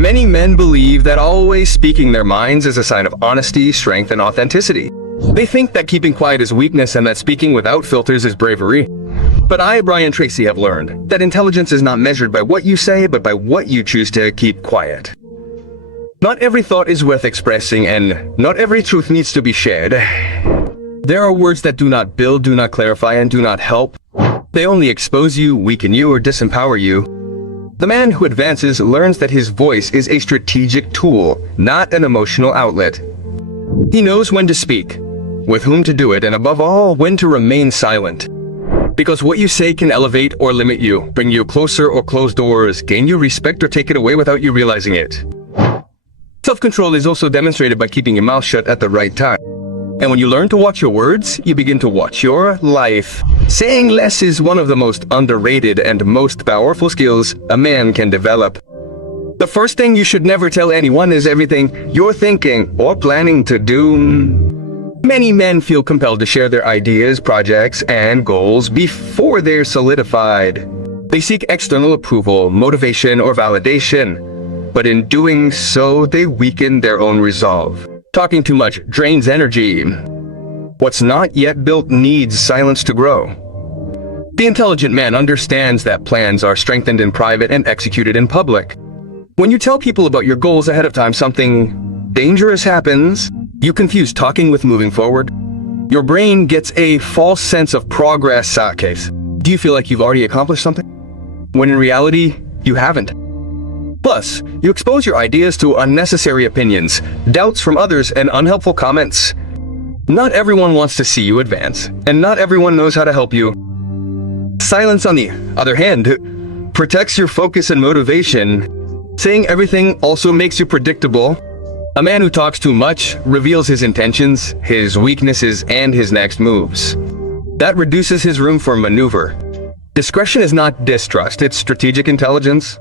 Many men believe that always speaking their minds is a sign of honesty, strength, and authenticity. They think that keeping quiet is weakness and that speaking without filters is bravery. But I, Brian Tracy, have learned that intelligence is not measured by what you say, but by what you choose to keep quiet. Not every thought is worth expressing, and not every truth needs to be shared. There are words that do not build, do not clarify, and do not help. They only expose you, weaken you, or disempower you. The man who advances learns that his voice is a strategic tool, not an emotional outlet. He knows when to speak, with whom to do it, and above all, when to remain silent. Because what you say can elevate or limit you, bring you closer or close doors, gain you respect or take it away without you realizing it. Self-control is also demonstrated by keeping your mouth shut at the right time. And when you learn to watch your words, you begin to watch your life. Saying less is one of the most underrated and most powerful skills a man can develop. The first thing you should never tell anyone is everything you're thinking or planning to do. Many men feel compelled to share their ideas, projects, and goals before they're solidified. They seek external approval, motivation, or validation. But in doing so, they weaken their own resolve. Talking too much drains energy. What's not yet built needs silence to grow. The intelligent man understands that plans are strengthened in private and executed in public. When you tell people about your goals ahead of time, something dangerous happens. You confuse talking with moving forward. Your brain gets a false sense of progress. Do you feel like you've already accomplished something? When in reality, you haven't. Plus, you expose your ideas to unnecessary opinions, doubts from others, and unhelpful comments. Not everyone wants to see you advance, and not everyone knows how to help you. Silence, on the other hand, protects your focus and motivation. Saying everything also makes you predictable. A man who talks too much reveals his intentions, his weaknesses, and his next moves. That reduces his room for maneuver. Discretion is not distrust, it's strategic intelligence.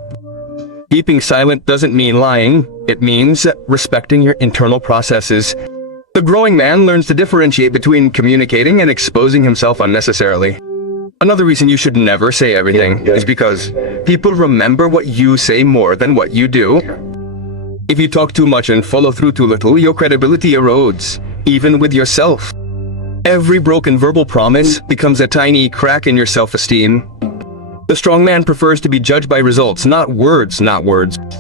Keeping silent doesn't mean lying, it means respecting your internal processes. The growing man learns to differentiate between communicating and exposing himself unnecessarily. Another reason you should never say everything is because people remember what you say more than what you do. If you talk too much and follow through too little, your credibility erodes, even with yourself. Every broken verbal promise becomes a tiny crack in your self-esteem. The strong man prefers to be judged by results, not words.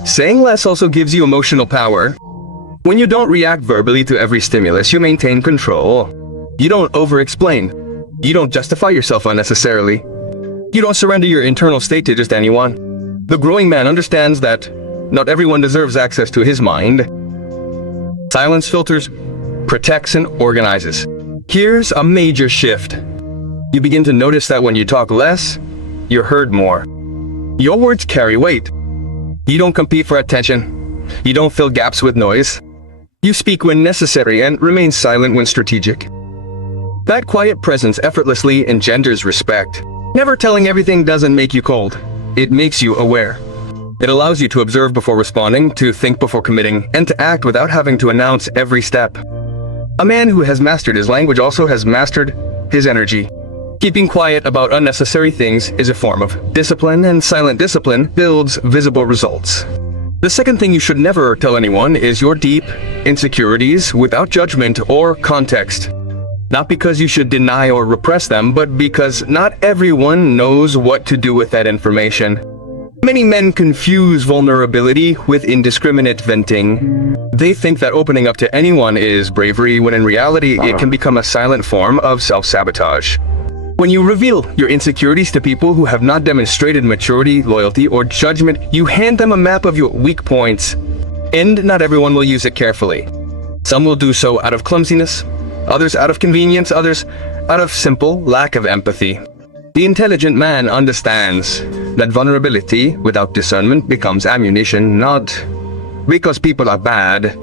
Saying less also gives you emotional power. When you don't react verbally to every stimulus, you maintain control. You don't over-explain. You don't justify yourself unnecessarily. You don't surrender your internal state to just anyone. The growing man understands that not everyone deserves access to his mind. Silence filters, protects, and organizes. Here's a major shift. You begin to notice that when you talk less, you're heard more. Your words carry weight. You don't compete for attention. You don't fill gaps with noise. You speak when necessary and remain silent when strategic. That quiet presence effortlessly engenders respect. Never telling everything doesn't make you cold. It makes you aware. It allows you to observe before responding, to think before committing, and to act without having to announce every step. A man who has mastered his language also has mastered his energy. Keeping quiet about unnecessary things is a form of discipline, and silent discipline builds visible results. The second thing you should never tell anyone is your deep insecurities without judgment or context. Not because you should deny or repress them, but because not everyone knows what to do with that information. Many men confuse vulnerability with indiscriminate venting. They think that opening up to anyone is bravery, when in reality it can become a silent form of self-sabotage. When you reveal your insecurities to people who have not demonstrated maturity, loyalty, or judgment, you hand them a map of your weak points. And not everyone will use it carefully. Some will do so out of clumsiness, others out of convenience, others out of simple lack of empathy. The intelligent man understands that vulnerability without discernment becomes ammunition, not because people are bad,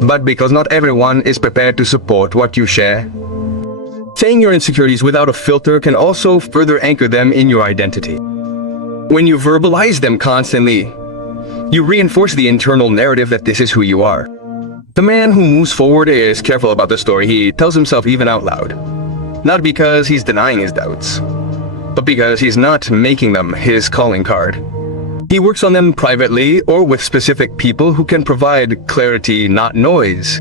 but because not everyone is prepared to support what you share. Saying your insecurities without a filter can also further anchor them in your identity. When you verbalize them constantly, you reinforce the internal narrative that this is who you are. The man who moves forward is careful about the story he tells himself, even out loud. Not because he's denying his doubts, but because he's not making them his calling card. He works on them privately or with specific people who can provide clarity, not noise.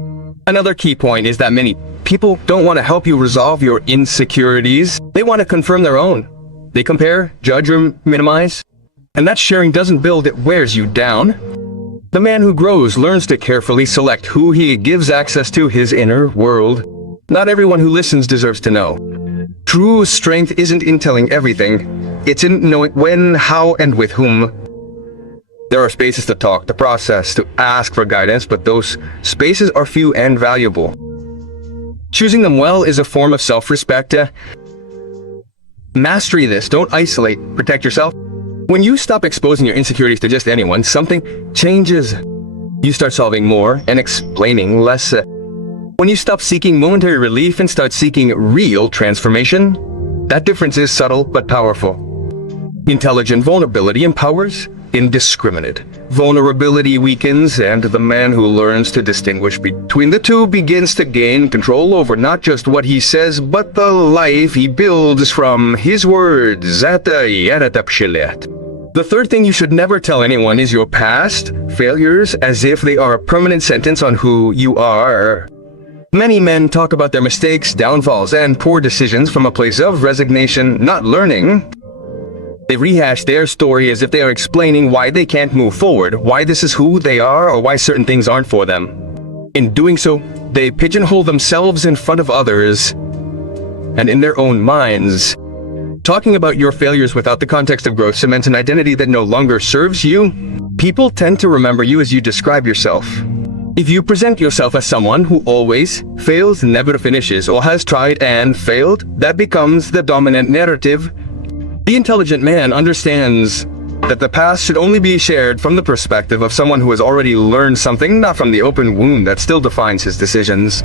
Another key point is that many people don't want to help you resolve your insecurities. They want to confirm their own. They compare, judge, or minimize. And that sharing doesn't build, it wears you down. The man who grows learns to carefully select who he gives access to his inner world. Not everyone who listens deserves to know. True strength isn't in telling everything. It's in knowing when, how, and with whom. There are spaces to talk, to process, to ask for guidance, but those spaces are few and valuable. Choosing them well is a form of self-respect. Mastery this. Don't isolate. Protect yourself. When you stop exposing your insecurities to just anyone, something changes. You start solving more and explaining less. When you stop seeking momentary relief and start seeking real transformation, that difference is subtle but powerful. Intelligent vulnerability empowers. Indiscriminate vulnerability weakens, and the man who learns to distinguish between the two begins to gain control over not just what he says, but the life he builds from his words. The third thing you should never tell anyone is your past failures, as if they are a permanent sentence on who you are. Many men talk about their mistakes, downfalls, and poor decisions from a place of resignation, not learning. They rehash their story as if they are explaining why they can't move forward, why this is who they are, or why certain things aren't for them. In doing so, they pigeonhole themselves in front of others and in their own minds. Talking about your failures without the context of growth cements an identity that no longer serves you. People tend to remember you as you describe yourself. If you present yourself as someone who always fails, never finishes, or has tried and failed, that becomes the dominant narrative. The intelligent man understands that the past should only be shared from the perspective of someone who has already learned something, not from the open wound that still defines his decisions.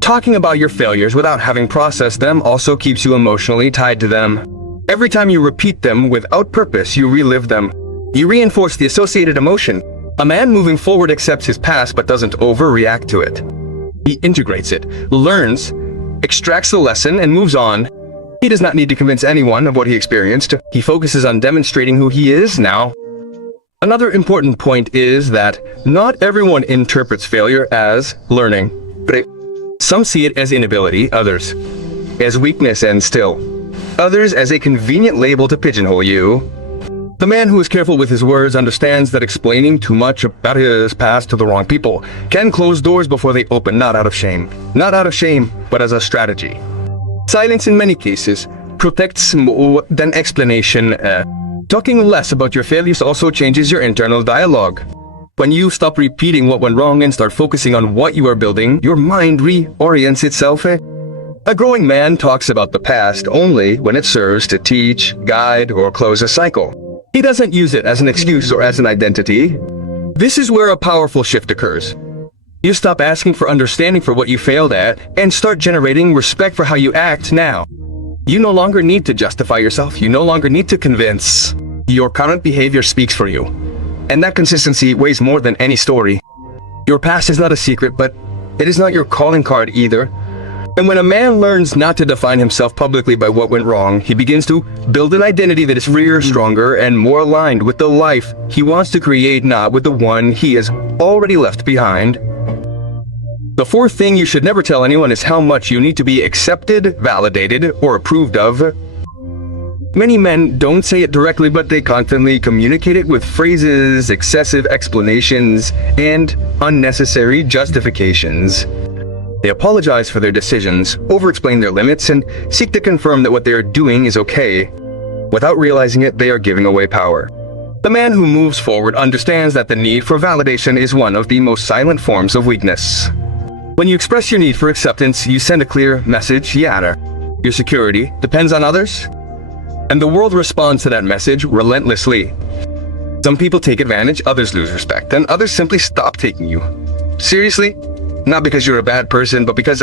Talking about your failures without having processed them also keeps you emotionally tied to them. Every time you repeat them without purpose, you relive them. You reinforce the associated emotion. A man moving forward accepts his past but doesn't overreact to it. He integrates it, learns, extracts the lesson, and moves on. He does not need to convince anyone of what he experienced. He focuses on demonstrating who he is now. Another important point is that not everyone interprets failure as learning. Some see it as inability, others as weakness and still others as a convenient label to pigeonhole you. The man who is careful with his words understands that explaining too much about his past to the wrong people can close doors before they open, not out of shame. Not out of shame, but as a strategy. Silence in many cases protects more than explanation. Talking less about your failures also changes your internal dialogue. When you stop repeating what went wrong and start focusing on what you are building, your mind reorients itself. A growing man talks about the past only when it serves to teach, guide, or close a cycle. He doesn't use it as an excuse or as an identity. This is where a powerful shift occurs. You stop asking for understanding for what you failed at and start generating respect for how you act now. You no longer need to justify yourself. You no longer need to convince. Your current behavior speaks for you. And that consistency weighs more than any story. Your past is not a secret, but it is not your calling card either. And when a man learns not to define himself publicly by what went wrong, he begins to build an identity that is freer, stronger, and more aligned with the life he wants to create, not with the one he has already left behind. The fourth thing you should never tell anyone is how much you need to be accepted, validated, or approved of. Many men don't say it directly, but they constantly communicate it with phrases, excessive explanations, and unnecessary justifications. They apologize for their decisions, over-explain their limits, and seek to confirm that what they are doing is okay. Without realizing it, they are giving away power. The man who moves forward understands that the need for validation is one of the most silent forms of weakness. When you express your need for acceptance, you send a clear message, your security depends on others, and the world responds to that message relentlessly. Some people take advantage, others lose respect, and others simply stop taking you seriously, not because you're a bad person, but because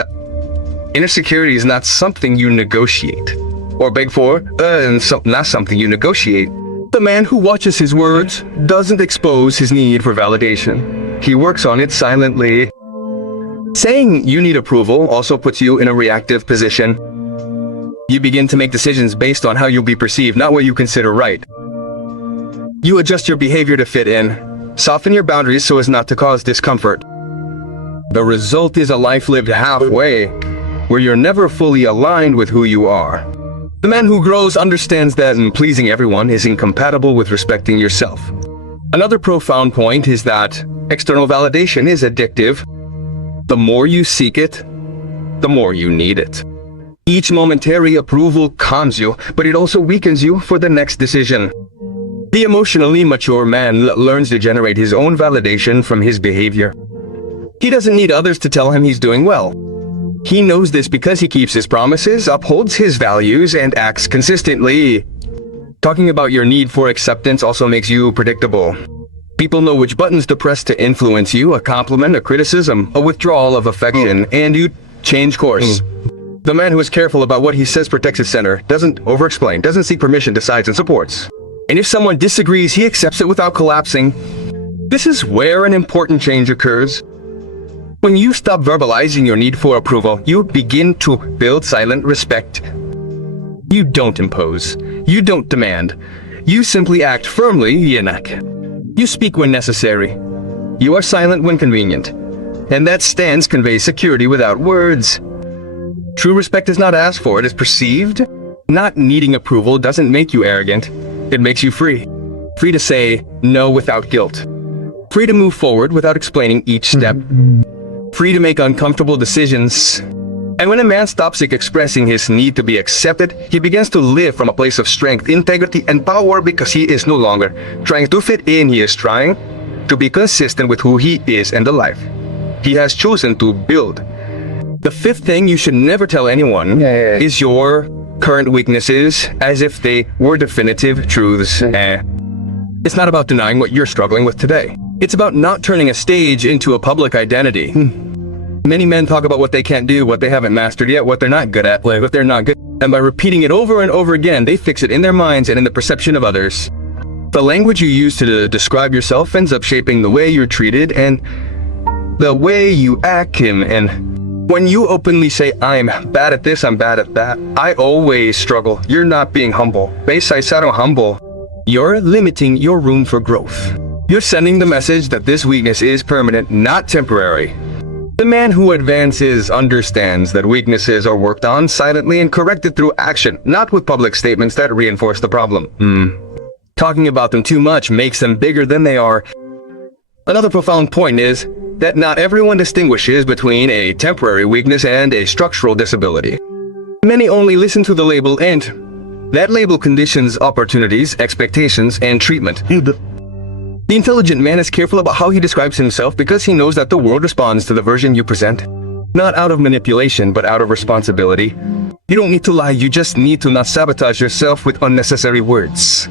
inner security is not something you negotiate or beg for, and not something you negotiate. The man who watches his words doesn't expose his need for validation. He works on it silently. Saying you need approval also puts you in a reactive position. You begin to make decisions based on how you'll be perceived, not what you consider right. You adjust your behavior to fit in, soften your boundaries so as not to cause discomfort. The result is a life lived halfway, where you're never fully aligned with who you are. The man who grows understands that pleasing everyone is incompatible with respecting yourself. Another profound point is that external validation is addictive. The more you seek it, the more you need it. Each momentary approval calms you, but it also weakens you for the next decision. The emotionally mature man learns to generate his own validation from his behavior. He doesn't need others to tell him he's doing well. He knows this because he keeps his promises, upholds his values, and acts consistently. Talking about your need for acceptance also makes you predictable. People know which buttons to press to influence you, a compliment, a criticism, a withdrawal of affection, and you change course. The man who is careful about what he says protects his center, doesn't over-explain, doesn't seek permission, decides and supports. And if someone disagrees, he accepts it without collapsing. This is where an important change occurs. When you stop verbalizing your need for approval, you begin to build silent respect. You don't impose. You don't demand. You simply act firmly, You speak when necessary. You are silent when convenient. And that stance conveys security without words. True respect is not asked for, it is perceived. Not needing approval doesn't make you arrogant. It makes you free. Free to say no without guilt. Free to move forward without explaining each step. Free to make uncomfortable decisions. And when a man stops expressing his need to be accepted, he begins to live from a place of strength, integrity, and power because he is no longer trying to fit in. He is trying to be consistent with who he is and the life he has chosen to build. The fifth thing you should never tell anyone is your current weaknesses as if they were definitive truths. It's not about denying what you're struggling with today. It's about not turning a stage into a public identity. Many men talk about what they can't do, what they haven't mastered yet, what they're not good at, what they're not good at. And by repeating it over and over again, they fix it in their minds and in the perception of others. The language you use to describe yourself ends up shaping the way you're treated and the way you act. And when you openly say, I'm bad at this, I'm bad at that, I always struggle, you're not being humble. Humble. You're limiting your room for growth. You're sending the message that this weakness is permanent, not temporary. The man who advances understands that weaknesses are worked on silently and corrected through action, not with public statements that reinforce the problem. Talking about them too much makes them bigger than they are. Another profound point is that not everyone distinguishes between a temporary weakness and a structural disability. Many only listen to the label, and that label conditions opportunities, expectations, and treatment. The intelligent man is careful about how he describes himself because he knows that the world responds to the version you present. Not out of manipulation, but out of responsibility. You don't need to lie, you just need to not sabotage yourself with unnecessary words.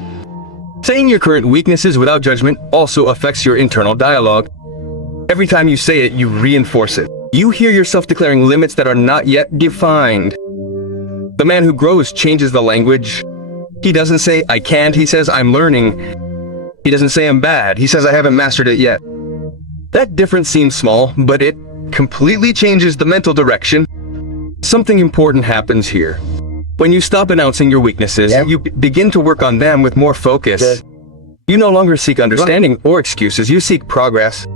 Saying your current weaknesses without judgment also affects your internal dialogue. Every time you say it, you reinforce it. You hear yourself declaring limits that are not yet defined. The man who grows changes the language. He doesn't say, I can't, he says, I'm learning. He doesn't say I'm bad, he says I haven't mastered it yet. That difference seems small, but it completely changes the mental direction. Something important happens here. When you stop announcing your weaknesses, you begin to work on them with more focus. You no longer seek understanding or excuses, you seek progress.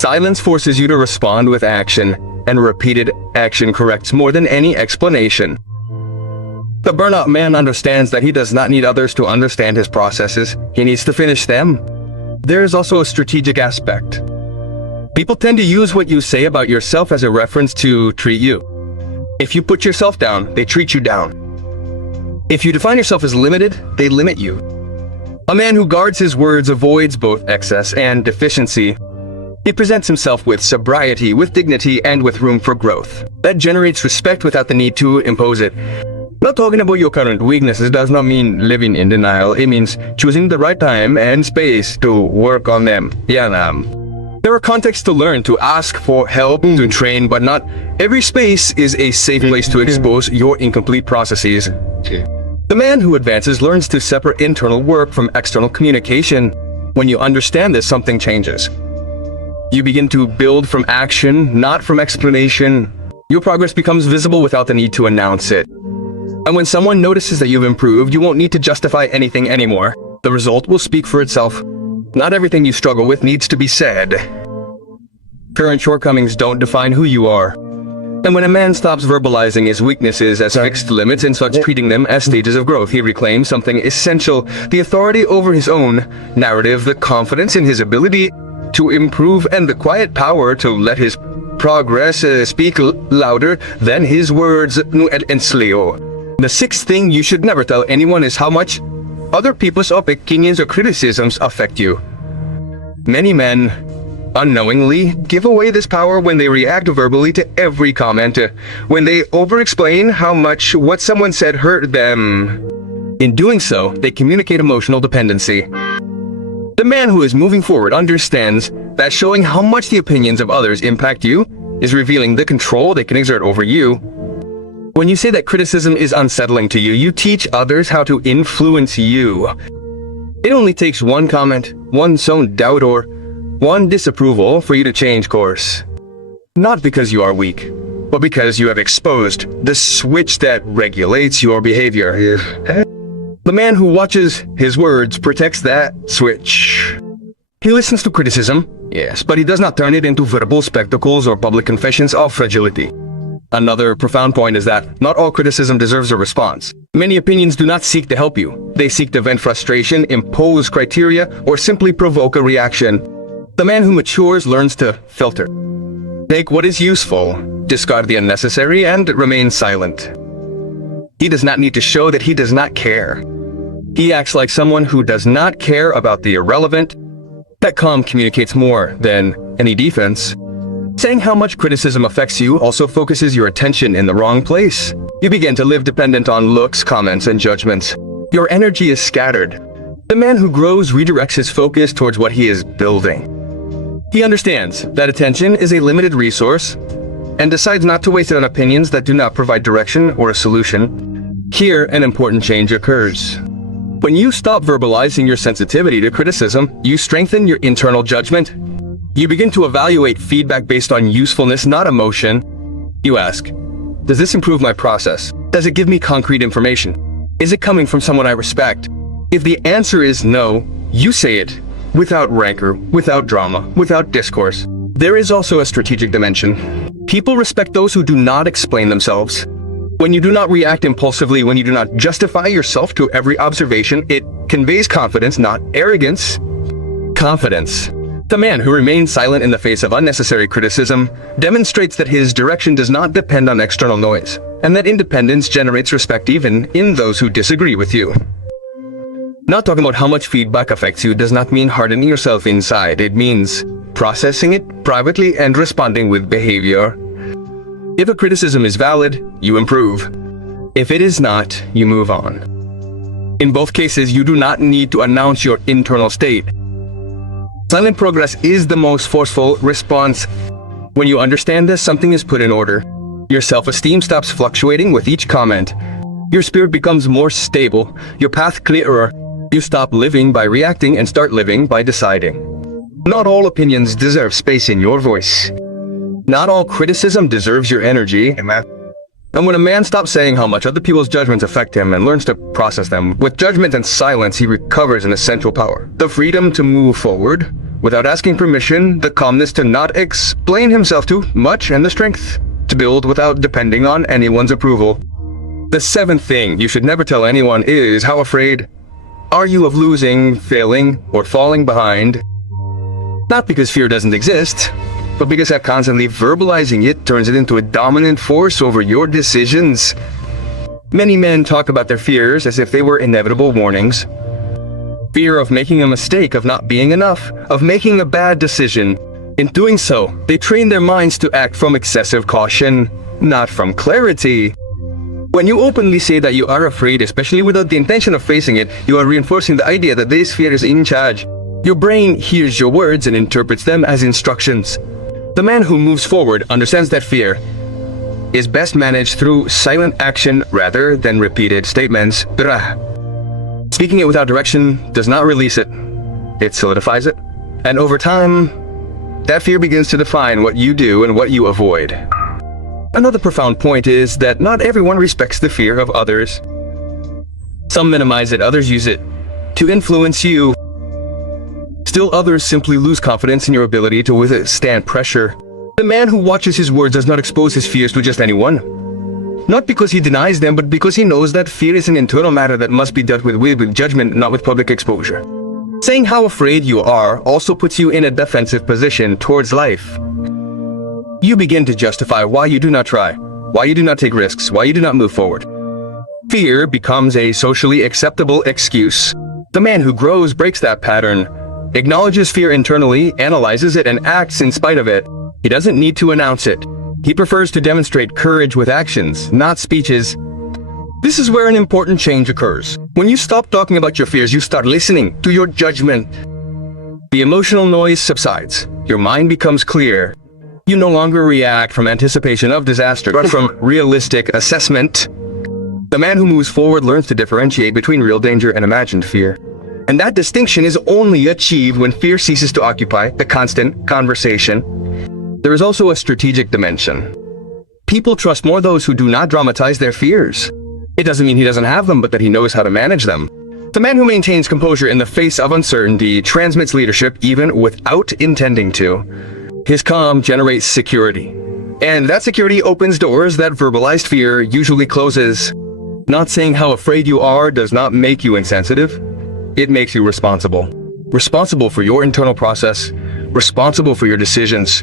Silence forces you to respond with action, and repeated action corrects more than any explanation. The burnout man understands that he does not need others to understand his processes. He needs to finish them. There is also a strategic aspect. People tend to use what you say about yourself as a reference to treat you. If you put yourself down, they treat you down. If you define yourself as limited, they limit you. A man who guards his words avoids both excess and deficiency. He presents himself with sobriety, with dignity, and with room for growth. That generates respect without the need to impose it. Not talking about your current weaknesses does not mean living in denial. It means choosing the right time and space to work on them. There are contexts to learn, to ask for help, to train, but not every space is a safe place to expose your incomplete processes. The man who advances learns to separate internal work from external communication. When you understand this, something changes. You begin to build from action, not from explanation. Your progress becomes visible without the need to announce it. And when someone notices that you've improved, you won't need to justify anything anymore. The result will speak for itself. Not everything you struggle with needs to be said. Current shortcomings don't define who you are. And when a man stops verbalizing his weaknesses as fixed limits and starts treating them as stages of growth, he reclaims something essential: the authority over his own narrative, the confidence in his ability to improve, and the quiet power to let his progress speak louder than his words and sleo. The sixth thing you should never tell anyone is how much other people's opinions or criticisms affect you. Many men unknowingly give away this power when they react verbally to every comment, when they over-explain how much what someone said hurt them. In doing so, they communicate emotional dependency. The man who is moving forward understands that showing how much the opinions of others impact you is revealing the control they can exert over you. When you say that criticism is unsettling to you, you teach others how to influence you. It only takes one comment, one's own doubt, or one disapproval for you to change course. Not because you are weak, but because you have exposed the switch that regulates your behavior. The man who watches his words protects that switch. He listens to criticism, yes, but he does not turn it into verbal spectacles or public confessions of fragility. Another profound point is that not all criticism deserves a response. Many opinions do not seek to help you. They seek to vent frustration, impose criteria, or simply provoke a reaction. The man who matures learns to filter. Take what is useful, discard the unnecessary, and remain silent. He does not need to show that he does not care. He acts like someone who does not care about the irrelevant. That calm communicates more than any defense. Saying how much criticism affects you also focuses your attention in the wrong place. You begin to live dependent on looks, comments, and judgments. Your energy is scattered. The man who grows redirects his focus towards what he is building. He understands that attention is a limited resource and decides not to waste it on opinions that do not provide direction or a solution. Here, an important change occurs. When you stop verbalizing your sensitivity to criticism, you strengthen your internal judgment. You begin to evaluate feedback based on usefulness, not emotion. You ask, does this improve my process? Does it give me concrete information? Is it coming from someone I respect? If the answer is no, you say it. Without rancor, without drama, without discourse. There is also a strategic dimension. People respect those who do not explain themselves. When you do not react impulsively, when you do not justify yourself to every observation, it conveys confidence, not arrogance. Confidence. The man who remains silent in the face of unnecessary criticism demonstrates that his direction does not depend on external noise, and that independence generates respect even in those who disagree with you. Not talking about how much feedback affects you does not mean hardening yourself inside. It means processing it privately and responding with behavior. If a criticism is valid, you improve. If it is not, you move on. In both cases, you do not need to announce your internal state. Silent progress is the most forceful response. When you understand this, something is put in order. Your self-esteem stops fluctuating with each comment. Your spirit becomes more stable, your path clearer. You stop living by reacting and start living by deciding. Not all opinions deserve space in your voice. Not all criticism deserves your energy. And when a man stops saying how much other people's judgments affect him and learns to process them, with judgment and silence he recovers an essential power. The freedom to move forward without asking permission, the calmness to not explain himself too much, and the strength to build without depending on anyone's approval. The seventh thing you should never tell anyone is how afraid are you of losing, failing, or falling behind? Not because fear doesn't exist, but because constantly verbalizing it turns it into a dominant force over your decisions. Many men talk about their fears as if they were inevitable warnings. Fear of making a mistake, of not being enough, of making a bad decision. In doing so, they train their minds to act from excessive caution, not from clarity. When you openly say that you are afraid, especially without the intention of facing it, you are reinforcing the idea that this fear is in charge. Your brain hears your words and interprets them as instructions. The man who moves forward understands that fear is best managed through silent action rather than repeated statements. Speaking it without direction does not release it. It solidifies it. And over time, that fear begins to define what you do and what you avoid. Another profound point is that not everyone respects the fear of others. Some minimize it, others use it to influence you. Still others simply lose confidence in your ability to withstand pressure. The man who watches his words does not expose his fears to just anyone. Not because he denies them, but because he knows that fear is an internal matter that must be dealt with judgment, not with public exposure. Saying how afraid you are also puts you in a defensive position towards life. You begin to justify why you do not try, why you do not take risks, why you do not move forward. Fear becomes a socially acceptable excuse. The man who grows breaks that pattern, acknowledges fear internally, analyzes it, and acts in spite of it. He doesn't need to announce it. He prefers to demonstrate courage with actions, not speeches. This is where an important change occurs. When you stop talking about your fears, you start listening to your judgment. The emotional noise subsides. Your mind becomes clear. You no longer react from anticipation of disaster, but from realistic assessment. The man who moves forward learns to differentiate between real danger and imagined fear. And that distinction is only achieved when fear ceases to occupy the constant conversation. There is also a strategic dimension. People trust more those who do not dramatize their fears. It doesn't mean he doesn't have them, but that he knows how to manage them. The man who maintains composure in the face of uncertainty transmits leadership even without intending to. His calm generates security. And that security opens doors that verbalized fear usually closes. Not saying how afraid you are does not make you insensitive. It makes you responsible. Responsible for your internal process. Responsible for your decisions.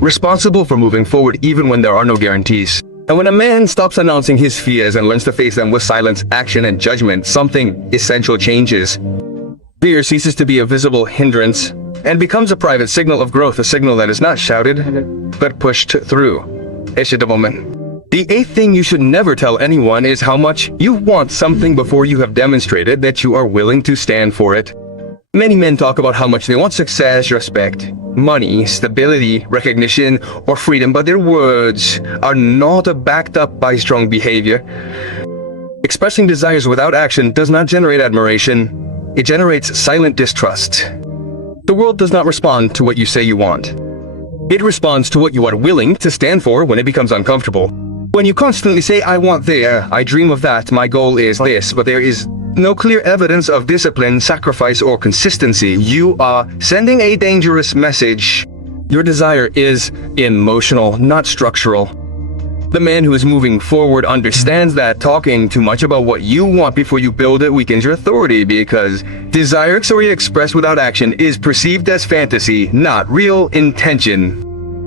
Responsible for moving forward even when there are no guarantees. And when a man stops announcing his fears and learns to face them with silence, action, and judgment, something essential changes. Fear ceases to be a visible hindrance and becomes a private signal of growth, a signal that is not shouted, but pushed through. The eighth thing you should never tell anyone is how much you want something before you have demonstrated that you are willing to stand for it. Many men talk about how much they want success, respect, money, stability, recognition, or freedom, but their words are not backed up by strong behavior. Expressing desires without action does not generate admiration. It generates silent distrust. The world does not respond to what you say you want. It responds to what you are willing to stand for when it becomes uncomfortable. When you constantly say, I want there, I dream of that, my goal is this, but there is no clear evidence of discipline, sacrifice, or consistency, you are sending a dangerous message. Your desire is emotional, not structural. The man who is moving forward understands that talking too much about what you want before you build it weakens your authority, because desire expressed without action is perceived as fantasy, not real intention.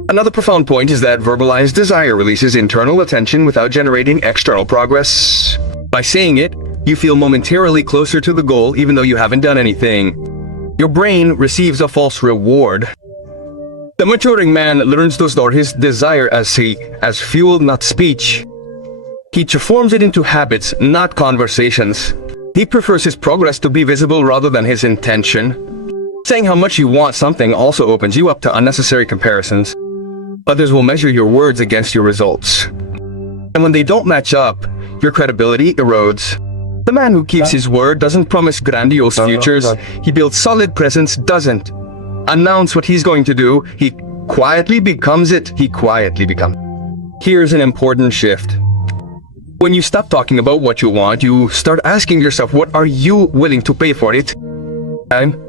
Another profound point is that verbalized desire releases internal attention without generating external progress. By saying it, you feel momentarily closer to the goal even though you haven't done anything. Your brain receives a false reward. The maturing man learns to store his desire as fuel, not speech. He transforms it into habits, not conversations. He prefers his progress to be visible rather than his intention. Saying how much you want something also opens you up to unnecessary comparisons. Others will measure your words against your results. And when they don't match up, your credibility erodes. The man who keeps his word doesn't promise grandiose futures. He builds solid presence, doesn't announce what he's going to do. He quietly becomes it. Here's an important shift. When you stop talking about what you want, you start asking yourself, what are you willing to pay for it? Time,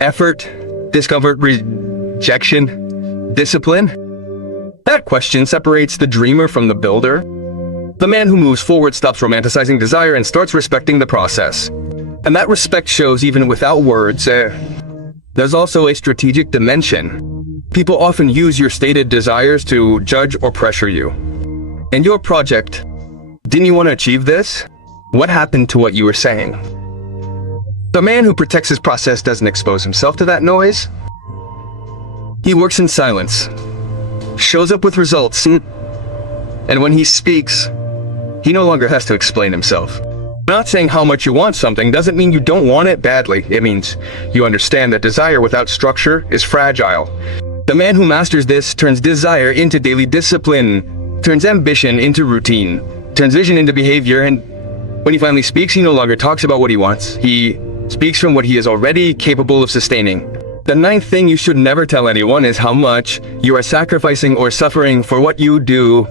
effort, discomfort, rejection, discipline? That question separates the dreamer from the builder. The man who moves forward stops romanticizing desire and starts respecting the process. And that respect shows even without words. There's also a strategic dimension. People often use your stated desires to judge or pressure you. In your project, didn't you want to achieve this? What happened to what you were saying? The man who protects his process doesn't expose himself to that noise. He works in silence, shows up with results, and when he speaks, he no longer has to explain himself. Not saying how much you want something doesn't mean you don't want it badly. It means you understand that desire without structure is fragile. The man who masters this turns desire into daily discipline, turns ambition into routine, turns vision into behavior, and when he finally speaks, he no longer talks about what he wants. He speaks from what he is already capable of sustaining. The ninth thing you should never tell anyone is how much you are sacrificing or suffering for what you do.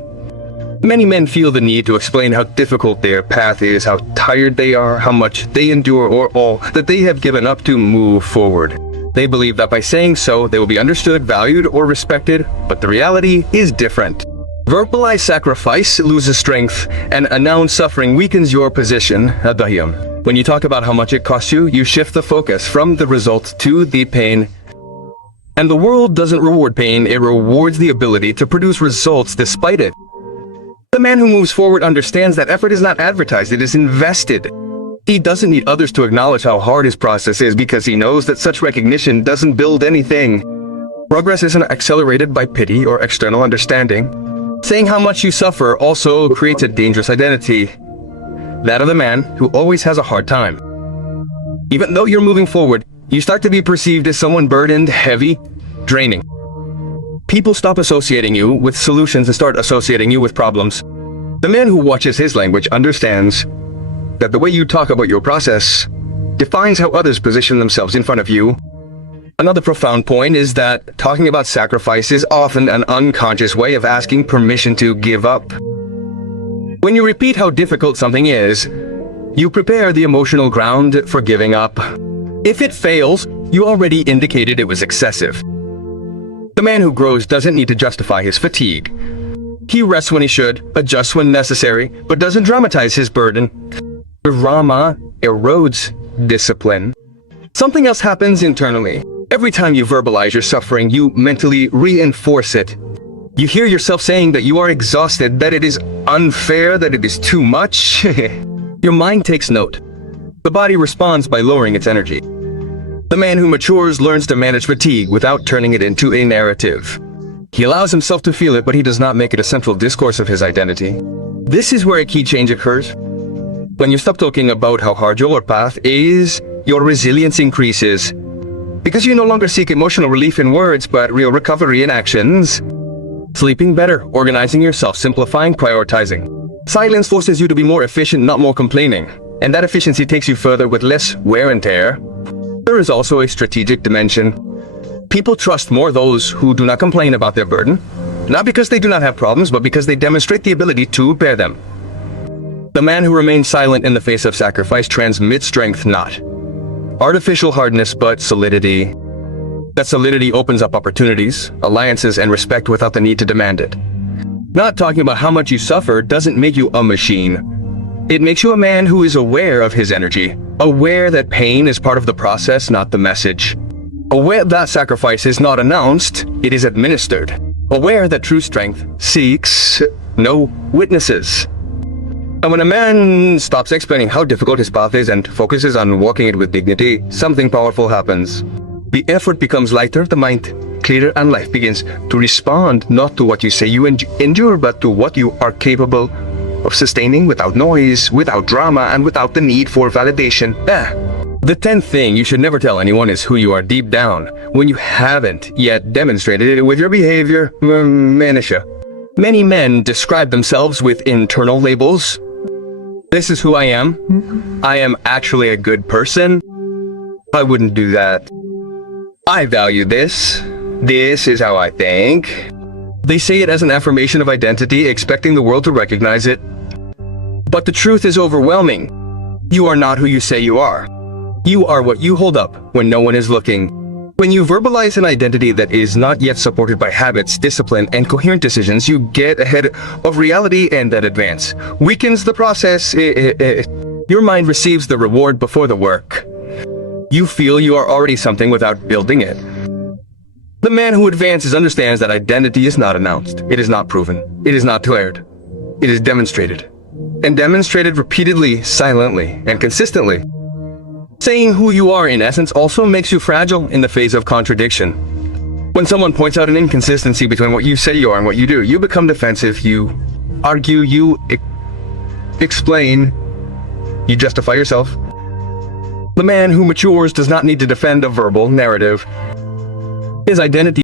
Many men feel the need to explain how difficult their path is, how tired they are, how much they endure, or all that they have given up to move forward. They believe that by saying so, they will be understood, valued, or respected, but the reality is different. Verbalized sacrifice loses strength, and announced suffering weakens your position. When you talk about how much it costs you, you shift the focus from the result to the pain. And the world doesn't reward pain, it rewards the ability to produce results despite it. The man who moves forward understands that effort is not advertised, it is invested. He doesn't need others to acknowledge how hard his process is because he knows that such recognition doesn't build anything. Progress isn't accelerated by pity or external understanding. Saying how much you suffer also creates a dangerous identity. That of the man who always has a hard time. Even though you're moving forward, you start to be perceived as someone burdened, heavy, draining. People stop associating you with solutions and start associating you with problems. The man who watches his language understands that the way you talk about your process defines how others position themselves in front of you. Another profound point is that talking about sacrifice is often an unconscious way of asking permission to give up. When you repeat how difficult something is, you prepare the emotional ground for giving up. If it fails, you already indicated it was excessive. The man who grows doesn't need to justify his fatigue. He rests when he should, adjusts when necessary, but doesn't dramatize his burden. Drama erodes discipline. Something else happens internally. Every time you verbalize your suffering, you mentally reinforce it. You hear yourself saying that you are exhausted, that it is unfair, that it is too much. Your mind takes note. The body responds by lowering its energy. The man who matures learns to manage fatigue without turning it into a narrative. He allows himself to feel it, but he does not make it a central discourse of his identity. This is where a key change occurs. When you stop talking about how hard your path is, your resilience increases. Because you no longer seek emotional relief in words, but real recovery in actions. Sleeping better, organizing yourself, simplifying, prioritizing. Silence forces you to be more efficient, not more complaining. And that efficiency takes you further with less wear and tear. There is also a strategic dimension. People trust more those who do not complain about their burden, not because they do not have problems, but because they demonstrate the ability to bear them. The man who remains silent in the face of sacrifice transmits strength, not artificial hardness, but solidity. That solidity opens up opportunities, alliances, and respect without the need to demand it. Not talking about how much you suffer doesn't make you a machine. It makes you a man who is aware of his energy, aware that pain is part of the process, not the message. Aware that sacrifice is not announced, it is administered. Aware that true strength seeks no witnesses. And when a man stops explaining how difficult his path is and focuses on walking it with dignity, something powerful happens. The effort becomes lighter, the mind clearer, and life begins to respond not to what you say you endure, but to what you are capable of sustaining without noise, without drama, and without the need for validation. The 10th thing you should never tell anyone is who you are deep down, when you haven't yet demonstrated it with your behavior. Many men describe themselves with internal labels. This is who I am. I am actually a good person. I wouldn't do that. I value this. This is how I think. They say it as an affirmation of identity, expecting the world to recognize it. But the truth is overwhelming. You are not who you say you are. You are what you hold up when no one is looking. When you verbalize an identity that is not yet supported by habits, discipline, and coherent decisions, you get ahead of reality, and that advance weakens the process. Your mind receives the reward before the work. You feel you are already something without building it. The man who advances understands that identity is not announced. It is not proven. It is not declared. It is demonstrated. And demonstrated repeatedly, silently, and consistently. Saying who you are in essence also makes you fragile in the face of contradiction. When someone points out an inconsistency between what you say you are and what you do, you become defensive, you argue, you explain, you justify yourself. The man who matures does not need to defend a verbal narrative. His identity